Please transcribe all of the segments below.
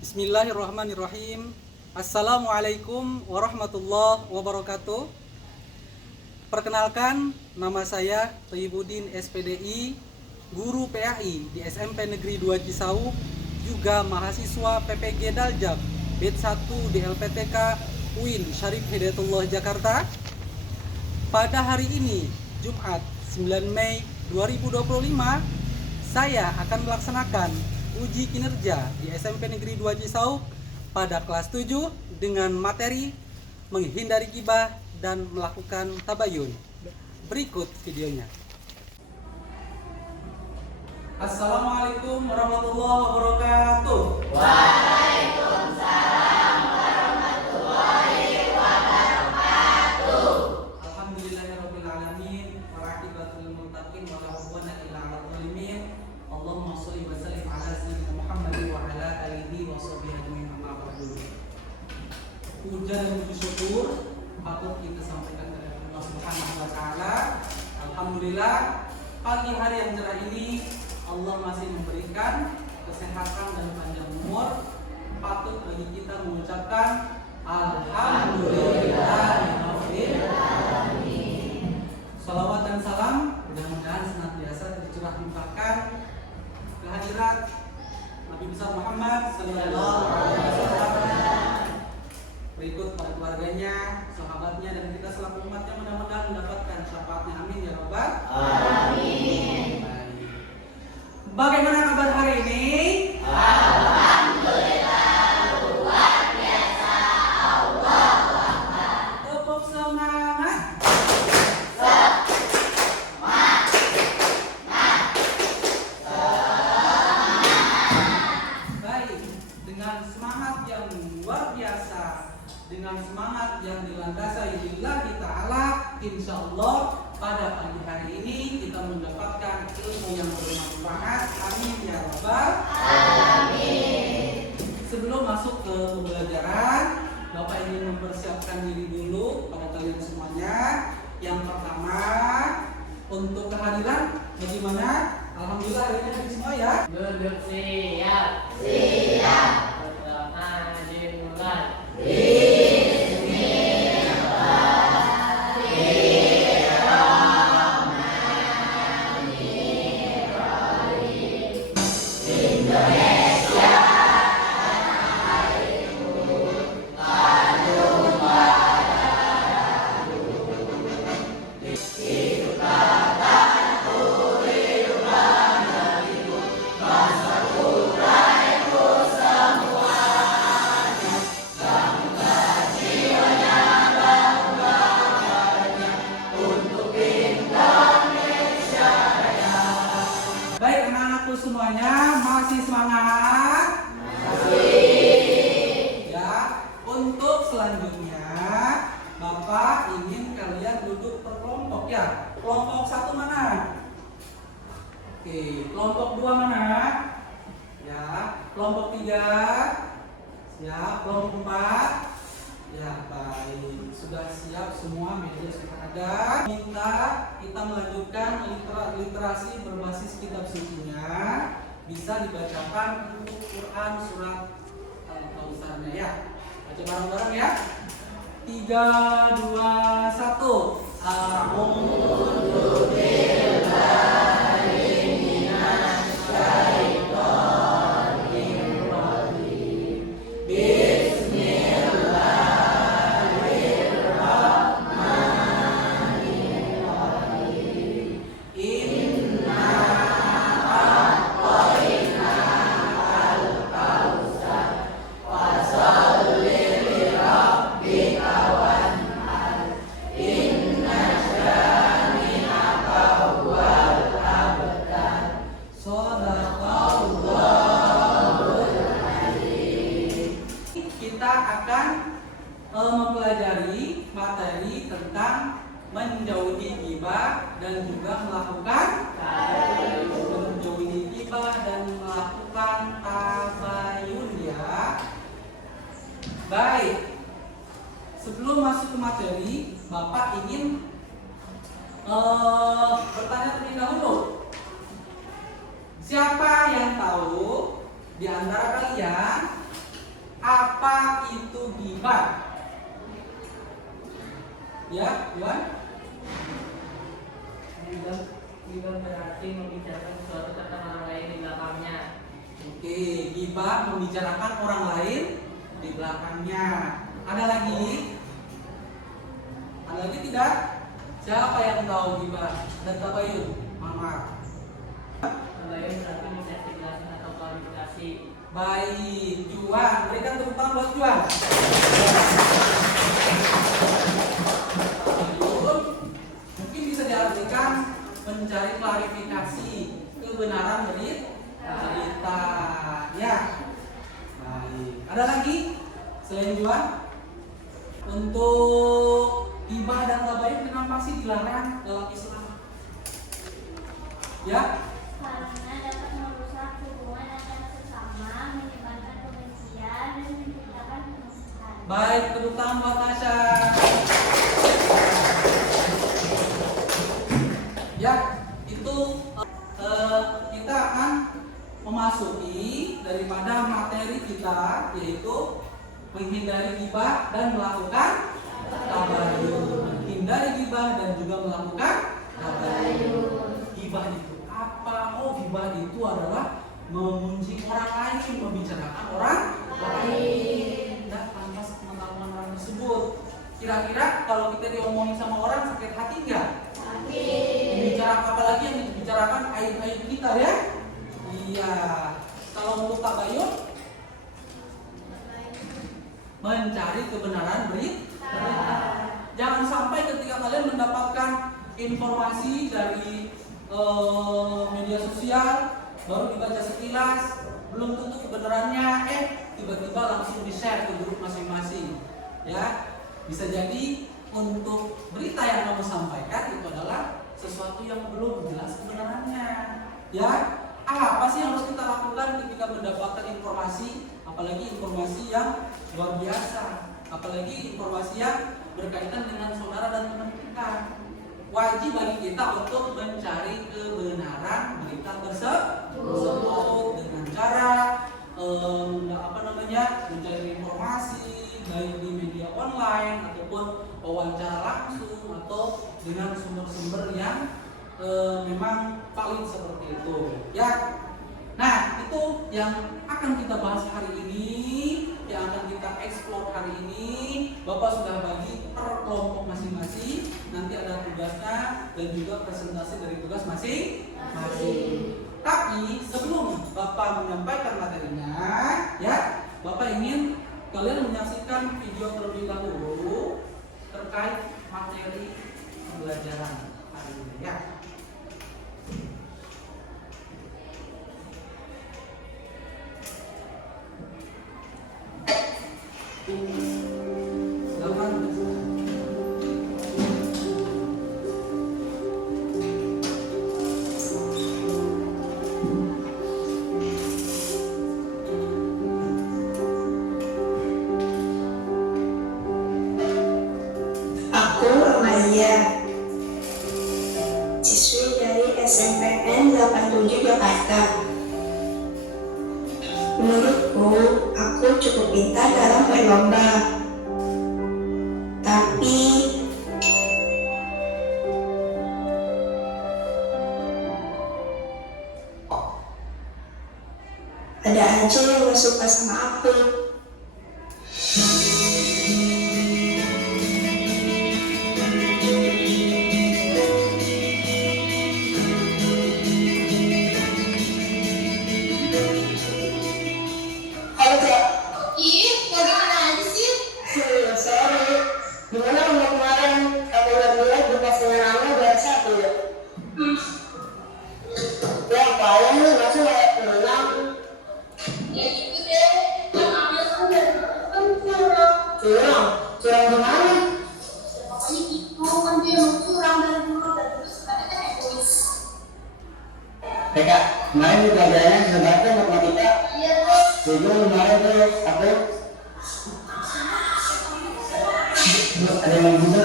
Bismillahirrahmanirrahim. Assalamualaikum warahmatullahi wabarakatuh. Perkenalkan, nama saya Thayyibuddin SPDI, guru PAI di SMP Negeri 2 Cisauk, juga mahasiswa PPG Daljak Batch 1 di LPTK UIN Syarif Hidayatullah Jakarta. Pada hari ini, Jumat 9 Mei 2025, saya akan melaksanakan uji kinerja di SMP Negeri 2 Cisauk pada kelas 7 dengan materi menghindari gibah dan melakukan tabayun. Berikut videonya. Assalamualaikum warahmatullahi wabarakatuh. Waalaikumsalam warahmatullahi wabarakatuh. Alhamdulillahirabbil alamin wa aqibatul muttaqin wa la udwana illa 'alal zalimin. Allahumma shalli wa sallim ala sayyidina Muhammadin wa ala alihi wa sahbihi ajmain, amma ba'du. Puja dan puji syukur patut kita sampaikan kepada Allah Subhanahu wa taala. Alhamdulillah, pagi hari yang cerah ini Allah masih memberikan kesehatan dan panjang umur. Patut bagi kita mengucapkan alhamdulillahirabbil alamin. Salawat dan salam mudah-mudahan senantiasa tercurah limpahkan kehadirat Nabi besar Muhammad sallallahu alaihi wasallam, berikut para keluarganya, sahabatnya, dan kita selaku umatnya mudah-mudahan mendapatkan syafaatnya. Amin ya rabbal alamin. Bagaimana kabar hari ini? Alhamdulillah, luar biasa. Allahu Akbar. Tepuk semangat. Baik, dengan semangat yang luar biasa, dengan semangat yang dilandasi lillahi ta'ala, insya Allah pada pagi hari ini kita mendapatkan ilmu yang bermanfaat. Amin ya rabbal alamin. Sebelum masuk ke pembelajaran, Bapak ingin mempersiapkan diri dulu pada kalian semuanya. Yang pertama, untuk kehadiran bagaimana? Alhamdulillah hari ini hadir semua ya. Duduk siap. Siap. Berdoa dimulai. Baik anak-anakku semuanya, masih semangat? Ya, untuk selanjutnya Bapak ingin kalian duduk per kelompok ya. Kelompok 1 mana? Oke, kelompok 2 mana? Ya, kelompok 3. Siap, kelompok 4. Ya, baik. Sudah siap semua, meja sudah ada. Minta kita melanjutkan literasi berbasis kitab sucinya. Bisa dibacakan untuk Quran surat Al-Kautsarnya ya. Baca bareng-bareng ya. 3, 2, 1. A'udzu billahi minasy syaithanir rajim. Bismillahirrahmanirrahim. Inna a'tainakal kautsar fasholli lirabbika wanhar. Inna syani'aka huwal abtar. Shadaqallahul azim. Kita akan mempelajari materi tentang menjauhi ghibah dan juga melakukan menjauhi ghibah dan melakukan tabayun ya. Baik. Sebelum masuk ke materi, Bapak ingin bertanya terlebih dahulu. Siapa yang tahu di antara kalian Apa itu ghibah? Ya, Iwan? Ghibah berarti membicarakan sesuatu tentang orang lain di belakangnya. Oke, ghibah membicarakan orang lain di belakangnya. Ada lagi? Ada lagi tidak? Siapa yang tahu ghibah dan tabayun? Maaf. Tabayun berarti investigasi atau klarifikasi. Baik, Juan, berikan tepuk tangan buat Juan. Tabayun mungkin bisa diartikan mencari klarifikasi kebenaran dari cerita. Ya. Baik. Ada lagi selain Juan? Untuk ghibah dan tabayun kenapa sih dilarang dalam Islam? Ya? Karena dapat merusak hubungan antara sesama, menyebabkan kebencian dan menciptakan kemusuhan. Baik, tepuk tangan buat Tasya. Ya, itu kita akan memasuki daripada materi kita, yaitu menghindari ghibah dan melakukan tabayun. Menghindari ghibah dan juga melakukan tabayun. Ghibah itu apa? Oh, ghibah itu adalah memuji orang lain, membicarakan orang lain. Tidak tanpa pengetahuan orang tersebut. Kira-kira kalau kita diomongin sama orang sakit hati nggak? Membicarakan apalagi yang dibicarakan aib-aib kita ya? Iya. Kalau untuk tabayun, mencari kebenaran berita. Jangan sampai ketika kalian mendapatkan informasi dari media sosial, baru dibaca sekilas, belum tentu kebenarannya, tiba-tiba langsung di-share ke grup masing-masing. Ya, bisa jadi untuk berita yang kamu sampaikan itu adalah sesuatu yang belum jelas kebenarannya. Ya, apa sih yang harus kita lakukan ketika mendapatkan informasi, apalagi informasi yang luar biasa, apalagi informasi yang berkaitan dengan saudara dan teman kita? Wajib bagi kita untuk mencari kebenaran berita tersebut dengan cara mencari informasi baik di media online ataupun wawancara langsung atau dengan sumber-sumber yang memang valid seperti itu ya. Nah, itu yang akan kita bahas hari ini, yang akan kita eksplor hari ini. Bapak sudah bagi per kelompok masing-masing. Nanti ada tugasnya dan juga presentasi dari tugas masing-masing. Tapi sebelum Bapak menyampaikan materinya, ya, Bapak ingin kalian menyaksikan video terlebih dahulu terkait materi pembelajaran hari ini, ya. Aku Amalia, siswi dari SMPN 87 Jakarta. Menurutku, aku cukup pintar dalam berlomba. Tapi ada aja yang gak suka sama aku. Gimana lomba kemarin? Aku lihat bekas dengan nama udah satu ya. Ya kalian nih masih kayak menang. Ya gitu deh. Yang ambil kan dari kan curang. Curang? Curang gimana? Pokoknya gitu kan dia mau curang dari dulu dan terus katanya kan egois. Kak, kemarin di pelajarannya sebenarnya matematika. Iya terus. Jadi kemarin tuh aku ada yang juga.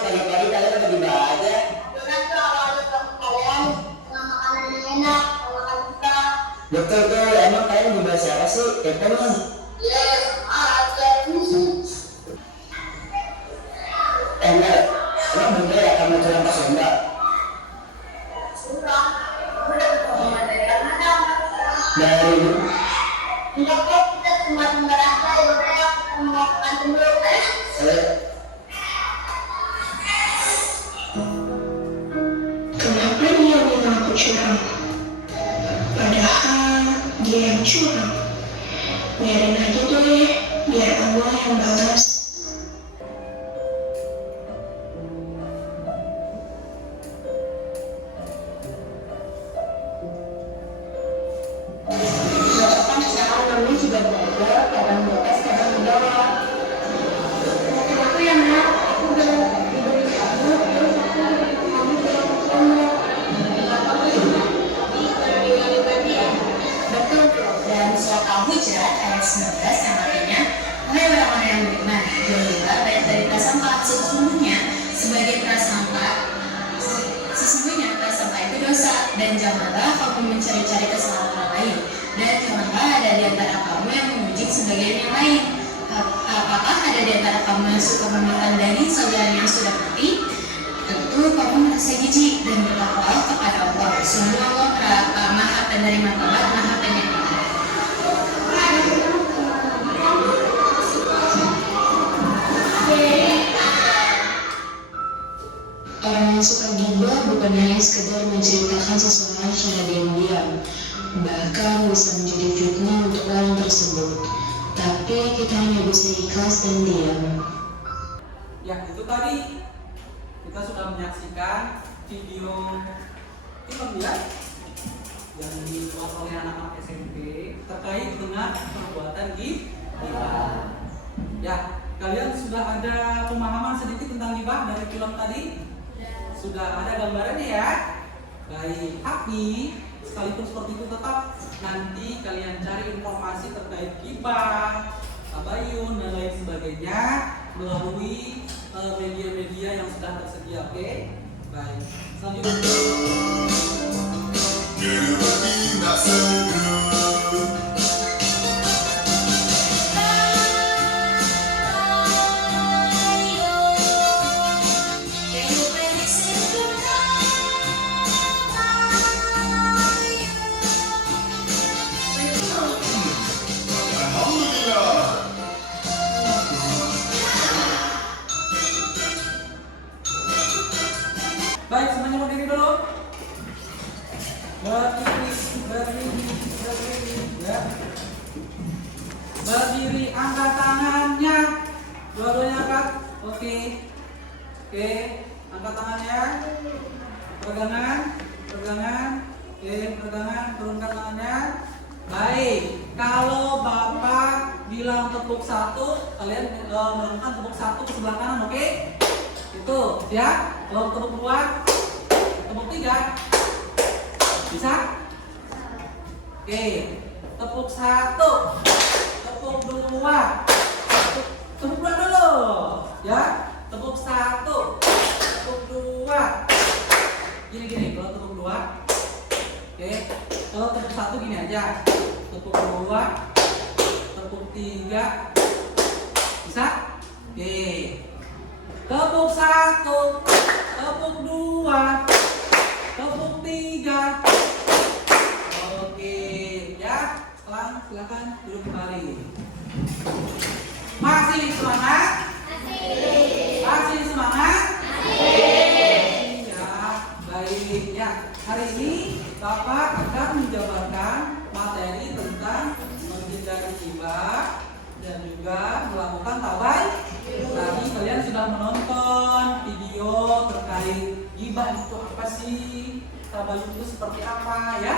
Pagi-pagi kalian lagi baca. Karena tuh awalnya kalian dengan makanan yang enak, makan kita Betul tuh, emang kalian juga siapa sih? Kepo nih. Yes, ada musik. Enggak, emang bener ya kamu curang pas lomba? Kurang. Udah dari mana? Dari Enggak kok, kita cuma merasa udah mau makan dulu. saya Kenapa dia bilang aku curang? Padahal dia yang curang. Biarin aja deh, biar Allah yang balas. Kan sekarang kami juga belajar, kadang beres, kadang menjawab. Aku yang nak, aku udah diberi kamu, terus aku kamu bilang kamu. Betul bro, dan surat Al-Hujurat ayat 19 yang artinya wahai orang-orang yang beriman, janganlah baik dari prasangka. Sesungguhnya prasangka itu dosa, dan janganlah kamu mencari-cari kesalahan orang lain, dan janganlah ada di antara kamu yang memuji sebagian yang lain. Apakah ada di antara kamu yang suka memandang saudara yang sudah mati? Tentu kamu merasa jijik dan bertakwa kepada Allah. Sungguh Allah Maha Penerima Taubat, Maha Penyayang. Orang yang suka gibah bukan hanya sekedar menceritakan seseorang secara diam-diam, bahkan bisa menjadi fitnah untuk orang tersebut. Tapi kita hanya bisa ikhlas dan diam. Ya, itu tadi kita sudah menyaksikan video film ya yang dibuat oleh anak-anak SMP terkait dengan perbuatan ghibah. Ya, kalian sudah ada pemahaman sedikit tentang ghibah dari film tadi? Sudah ada gambarannya ya? Baik, tapi sekalipun seperti itu tetap nanti kalian cari informasi terkait ghibah, tabayun dan lain sebagainya melalui media-media yang sudah tersedia. Oke? Baik. Selanjutnya baik, semuanya berdiri dulu. Berdiri, ya. Berdiri, angkat tangannya. Dua-duanya angkat. Oke, angkat tangannya. Pegangan. Oke, pegangan, turunkan tangannya. Baik, kalau Bapak bilang tepuk satu, kalian melakukan tepuk satu ke sebelah kanan, oke? Itu, ya. Kalau tepuk dua, tepuk tiga, bisa? Oke, tepuk satu, tepuk dua, tepuk dua dulu, ya. Tepuk satu, tepuk dua. Gini, kalau tepuk dua, oke. Kalau tepuk satu gini aja, tepuk dua, tepuk tiga, bisa? Oke. Tepuk satu, tepuk dua, tepuk tiga. Oke, ya. Silakan duduk kembali. Masih semangat? Masih semangat? Ya, baik ya. Hari ini Bapak akan menjabarkan materi tentang menghindari ghibah dan juga melakukan tabayun. Tadi kalian sudah menonton video terkait ghibah itu apa sih, tabayun itu seperti apa ya.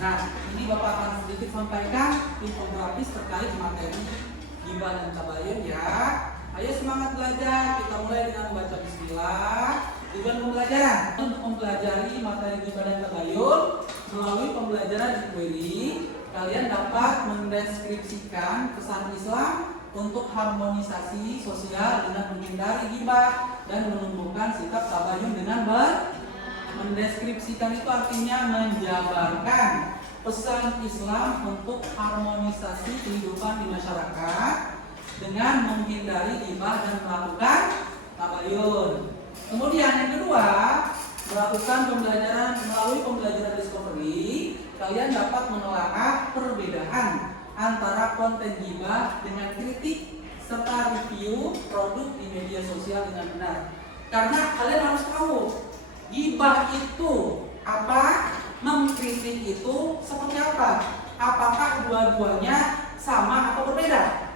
Nah, ini Bapak akan sedikit sampaikan infografis terkait materi ghibah dan tabayun ya. Ayo semangat belajar, kita mulai dengan membaca bismillah. Tujuan pembelajaran untuk mempelajari materi ghibah dan tabayun melalui pembelajaran di query, kalian dapat mendeskripsikan pesan Islam untuk harmonisasi sosial dengan menghindari ghibah dan menumbuhkan sikap tabayun dengan mendeskripsikan itu artinya menjabarkan pesan Islam untuk harmonisasi kehidupan di masyarakat dengan menghindari ghibah dan melakukan tabayun. Kemudian yang kedua, melakukan pembelajaran melalui pembelajaran discovery, kalian dapat menelaah perbedaan antara konten ghibah dengan kritik serta review produk di media sosial dengan benar. Karena kalian harus tahu ghibah itu apa, mengkritik itu seperti apa, apakah dua-duanya sama atau berbeda.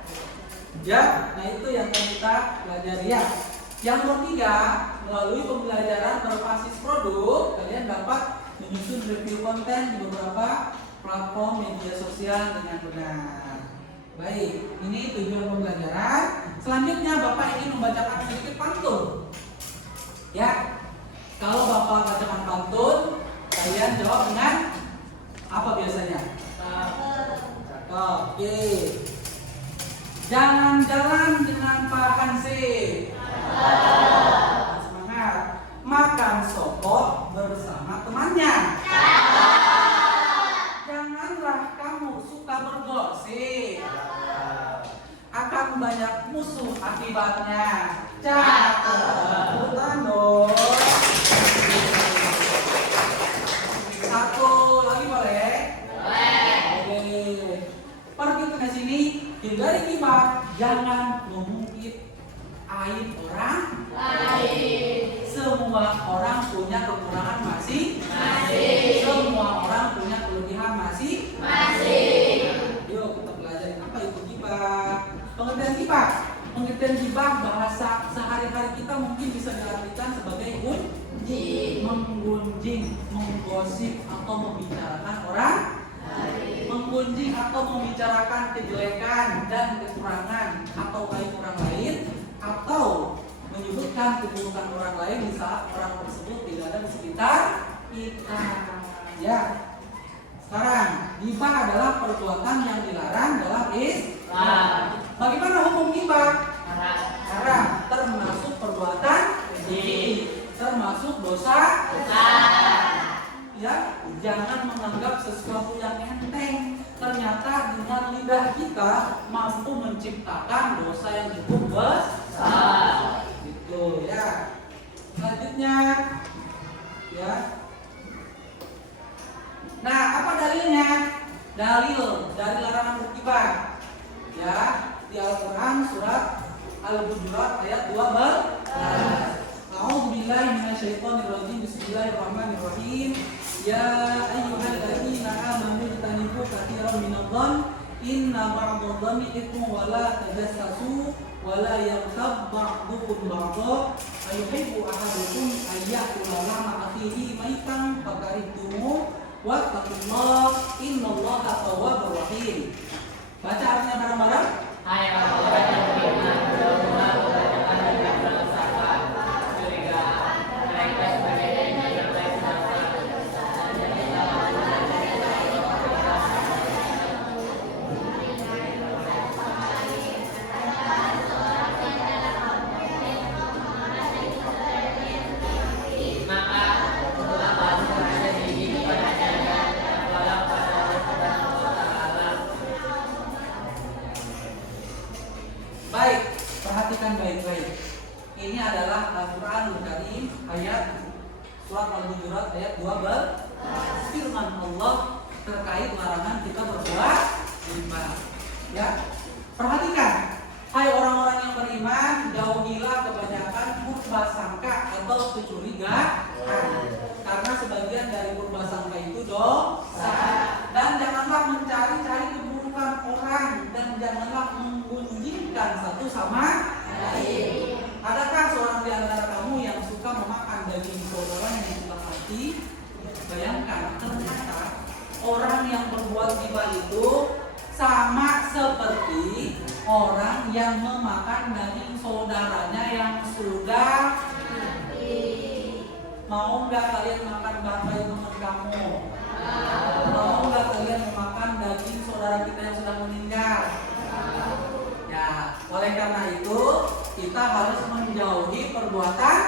Ya, nah itu yang akan kita pelajari ya. Yang ketiga, melalui pembelajaran berbasis produk, kalian dapat menyusun review konten di beberapa platform media sosial dengan benar. Baik, ini tujuan pembelajaran. Selanjutnya Bapak ingin membacakan sedikit pantun. Ya, kalau Bapak bacakan pantun, kalian jawab dengan apa biasanya? Oke. Jangan jalan dengan Pak Hansip. Semangat. Makan sopok bersama temannya. Janganlah kamu suka bergosip. Akan banyak musuh akibatnya. Cakutan dong. Satu lagi boleh? Oke. Pergi ke sini, hindari ghibah, jangan mengungkit aib orang lain. Semua orang punya kekurangan masing-masing. Semua orang punya kelebihan masing-masing. Yuk kita belajar apa itu ghibah. Pengertian ghibah. Pengertian ghibah bahasa sehari-hari kita mungkin bisa diartikan sebagai menggunjing, menggosip atau membicarakan orang lain. Menggunjing atau membicarakan kejelekan dan kekurangan atau aib orang lain, atau menyebutkan keburukan orang lain di saat orang tersebut tidak ada di sekitar kita. Ya. Sekarang, ghibah adalah perbuatan yang dilarang dalam Islam. Bagaimana hukum ghibah? Haram, termasuk perbuatan keji, termasuk dosa. Ya, jangan menganggap sesuatu yang enteng. Ternyata dengan lidah kita mampu menciptakan dosa yang cukup besar. Gitu ya. Selanjutnya, ya. Nah, apa dalilnya? Dalil dari larangan berghibah. Ya, di Al-Qur'an surat Al-Hujurat ayat 12. A'udzubillahi minasyaitonirrajim. Bismillahirrahmanirrahim. Ya ayyuhalladzina amanu ijtanibu katsiran minadh-dhann inna ba'dadh-dhanni itsmun wa la tajassasu wa la yaghtab ba'dukum ba'dha ayuhibbu ahadukum ayyakula lahma akhihi maitan fakarihtumuh wattaqullaha innallaha tawwabur rahim. Baca artinya bareng-bareng. Baik, perhatikan baik-baik. Ini adalah Al-Qur'anul Karim ayat surat Al-Hujurat ayat 12. Firman Allah terkait larangan kita berbuat ghibah. Ya. Perhatikan, hai orang-orang yang beriman, jauhilah kebanyakan prasangka atau kecurigaan. Karena sebagian dari prasangka itu dosa. Dan janganlah mencari-cari keburukan orang dan janganlah menggunjingkan satu sama lain. Adakah seorang di antara kamu yang suka memakan daging saudaranya yang sudah mati? Bayangkan, ternyata orang yang berbuat ghibah itu sama seperti orang yang memakan daging saudaranya yang sudah mati. Mau nggak kalian makan bangkai teman kamu? Mau nggak kalian memakan daging saudara kita yang sudah meninggal? Ya, oleh karena itu kita harus menjauhi perbuatan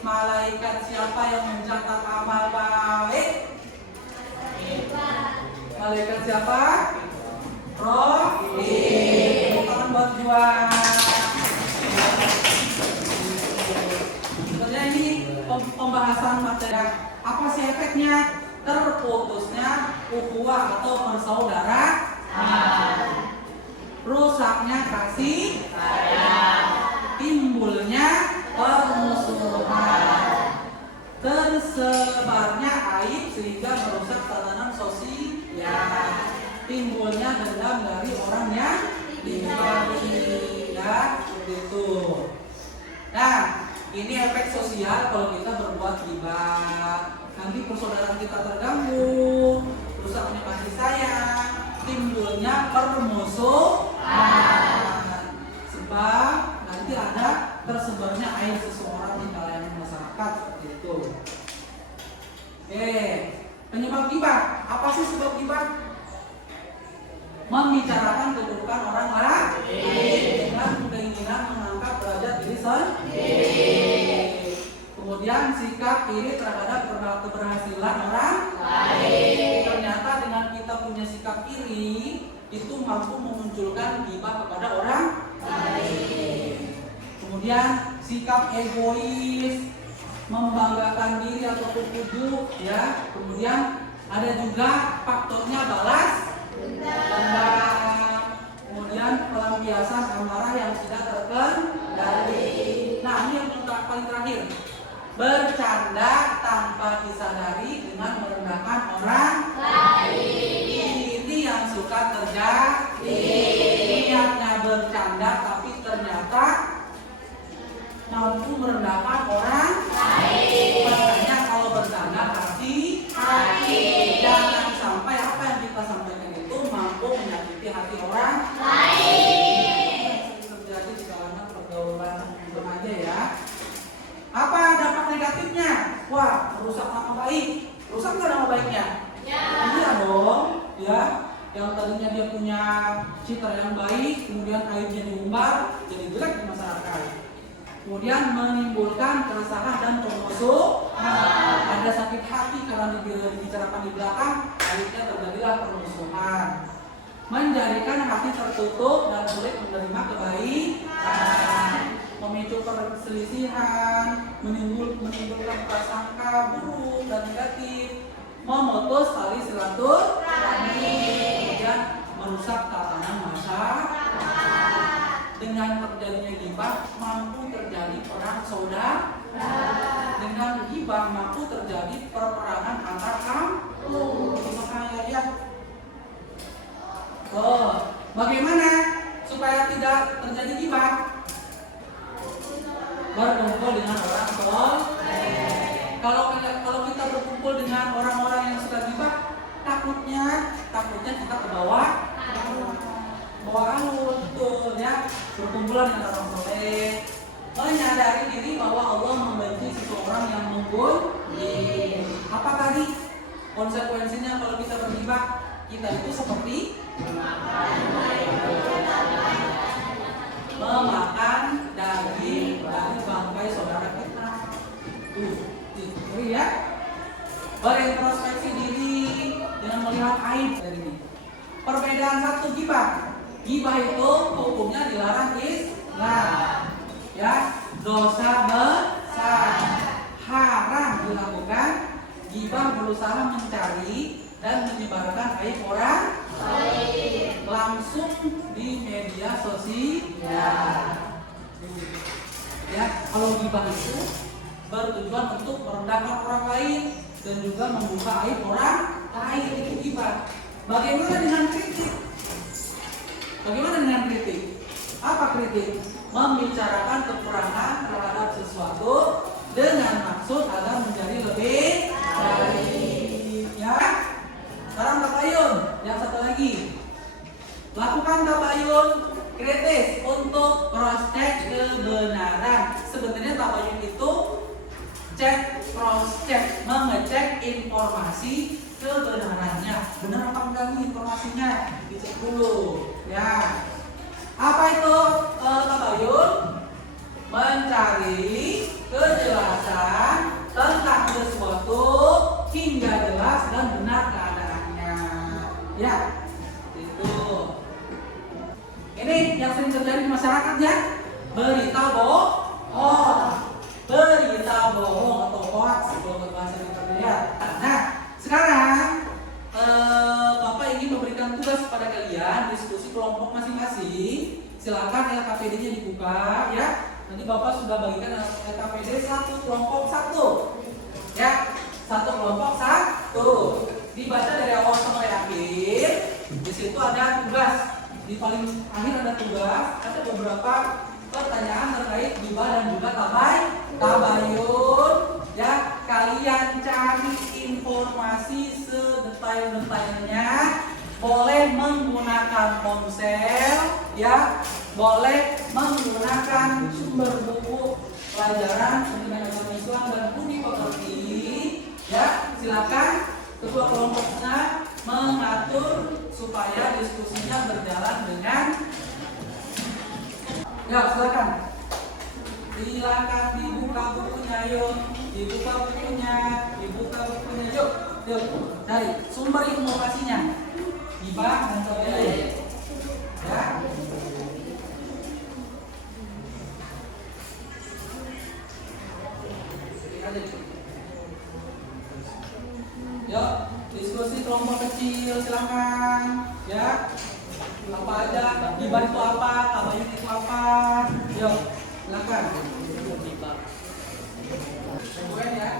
malaikat siapa yang mencatat amal siapa? Profit. Tepuk tangan buat jual. Sebenarnya ini pembahasan materi. Apa sih efeknya? Terputusnya ukhuwah atau persaudaraan, rusaknya kasih sayang, timbulnya permusuhan, tersebarnya aib sehingga merusak tatanan sosial, timbulnya dendam dari orang yang dibagi, ya seperti itu. Nah, ini efek sosial kalau kita berbuat ghibah. Nanti persaudaraan kita terganggu, rusaknya kasih sayang, timbulnya permusuhan. Sebab nanti ada tersebarnya aib seseorang di kalangan masyarakat seperti itu. Oke, penyebab ghibah. Apa sih sebab ghibah? Membicarakan kedudukan orang lain dengan keinginan mengangkat derajat diri sendiri. Kemudian sikap iri terhadap keberhasilan orang lain. Ternyata dengan kita punya sikap iri itu mampu memunculkan ghibah kepada orang lain. Kemudian sikap egois, membanggakan diri ataupun ujub, ya. Kemudian ada juga faktornya balas dendam. Kemudian pelampiasan amarah yang tidak terkendali. Nah, ini yang paling terakhir. Bercanda tanpa disadari dengan merendahkan orang lain. Ini yang suka terjadi. Niatnya bercanda tapi ternyata mampu merendahkan orang lain. Makanya kalau bercanda hati-hati. Jangan sampai apa yang kita sampaikan itu mampu menyakiti hati orang lain. Terjadi di kalangan pergaulan remaja, ya. Apa dampak negatifnya? Wah, merusak nama baik. Rusak nggak nama baiknya? Ya. Iya dong, ya. Yang tadinya dia punya citra yang baik, kemudian aibnya diumbar, jadi jelek di masyarakat. Kemudian menimbulkan keresahan dan permusuhan. Ada sakit hati karena dibicarakan di belakang, akhirnya terjadilah permusuhan. Menjadikan hati tertutup dan sulit menerima kebaikan. Memicu perselisihan, menimbulkan prasangka buruk dan negatif, memutus tali silaturahmi, kemudian merusak tatanan masyarakat. Dengan terjadinya ghibah mampu terjadi perang saudara. Dengan ghibah mampu terjadi perperangan antar kampung. Makanya ya. Bagaimana supaya tidak terjadi ghibah? Berkumpul dengan orang soleh. Kalau kita berkumpul dengan orang-orang yang suka ghibah, takutnya kita ke bawah alur, betul ya. Berkumpulan dengan orang soleh, menyadari diri bahwa Allah membenci seseorang yang membuli. Apa tadi konsekuensinya kalau kita berghibah? Kita itu seperti memakan daging dari bangkai saudara kita. Ya. Berintrospeksi diri dengan melihat aib dari ini. Perbedaan satu ghibah. Ghibah itu hukumnya dilarang Islam. Ya, dosa besar. Haram dilakukan. Ghibah berusaha mencari dan menyebarkan aib orang langsung di media sosial. Ya, kalau ghibah itu bertujuan untuk merendahkan orang lain dan juga membuka aib orang lain, itu ghibah. Bagaimana dengan kritik? Apa kritik? Membicarakan kekurangan terhadap sesuatu dengan maksud agar menjadi lebih baik. Ya. Sekarang tabayun, yang satu lagi. Lakukan tabayun kritis untuk cross check kebenaran. Sebenarnya tabayun itu cross check, mengecek informasi kebenarannya. Benar apa enggak nih informasinya? Dicek dulu, ya. Apa itu tabayun? Mencari kejelasan tentang sesuatu hingga jelas dan benar keadaannya. Ya. LKPD-nya dibuka ya. Nanti Bapak sudah bagikan LKPD satu kelompok satu. Ya, satu kelompok satu. Dibaca dari awal sampai akhir. Di situ ada tugas. Di paling akhir ada tugas. Ada beberapa pertanyaan terkait gibah dan juga tabayun. Ya, kalian cari informasi sedetail-detailnya. Boleh menggunakan ponsel, ya, boleh menggunakan sumber buku pelajaran Sentimen Agama Islam dan Budi Pekerti, ya. Silakan ketua kelompoknya mengatur supaya diskusinya berjalan dengan, ya, silakan. Silakan dibuka bukunya, yuk. Dibuka bukunya, yuk. Yuk, cari sumber informasinya. Gibah dan tabayun. Ya. Yuk, diskusi kelompok kecil silakan. Ya. Apa aja? Gibah itu apa? Tabayun itu apa? Yuk, silakan. Kemudian ya.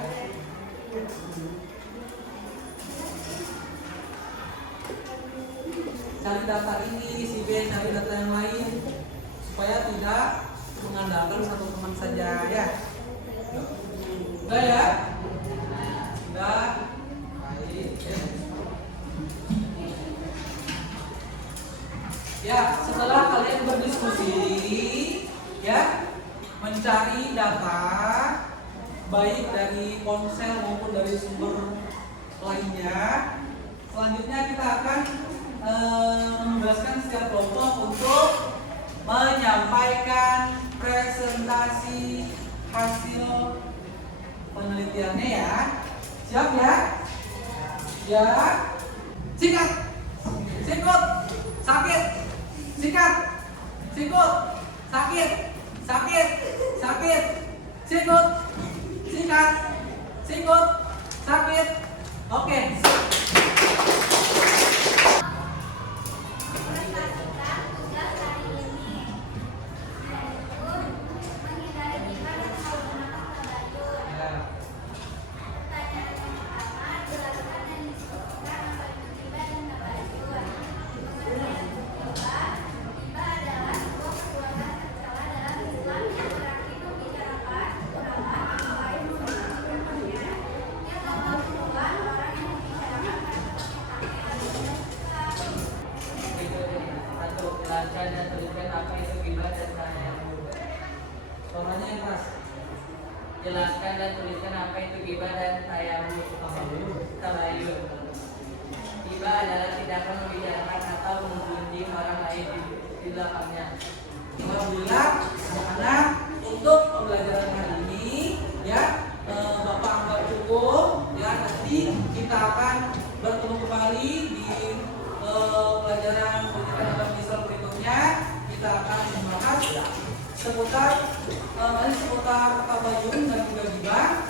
Cari data ini, si B cari data yang lain supaya tidak mengandalkan satu teman saja ya. Udah ya? Udah. Baik. Ya, setelah kalian berdiskusi ya, mencari data baik dari ponsel maupun dari sumber lainnya, selanjutnya kita akan menugaskan setiap kelompok untuk menyampaikan presentasi hasil penelitiannya ya. Siap ya? Ya. Sikat. Sikut. Sakit. Sikat. Sikut. Sakit. Sakit. Sakit. Sikut. Sikat. Sikut. Sakit. Oke. Jelaskan dan tuliskan apa itu gibah dan tabayun. Suaranya yang keras. Jelaskan dan tuliskan apa itu gibah dan tabayun. Gibah adalah tindakan membicarakan atau menggunjing orang lain di belakangnya. Alhamdulillah, anak-anak, untuk pembelajaran hari ini ya, Bapak anggap cukup ya. Nanti kita akan bertemu kembali di pelajaran pendidikan agama Islam berikutnya. Kita akan membahas seputar tabayun dan juga gibah.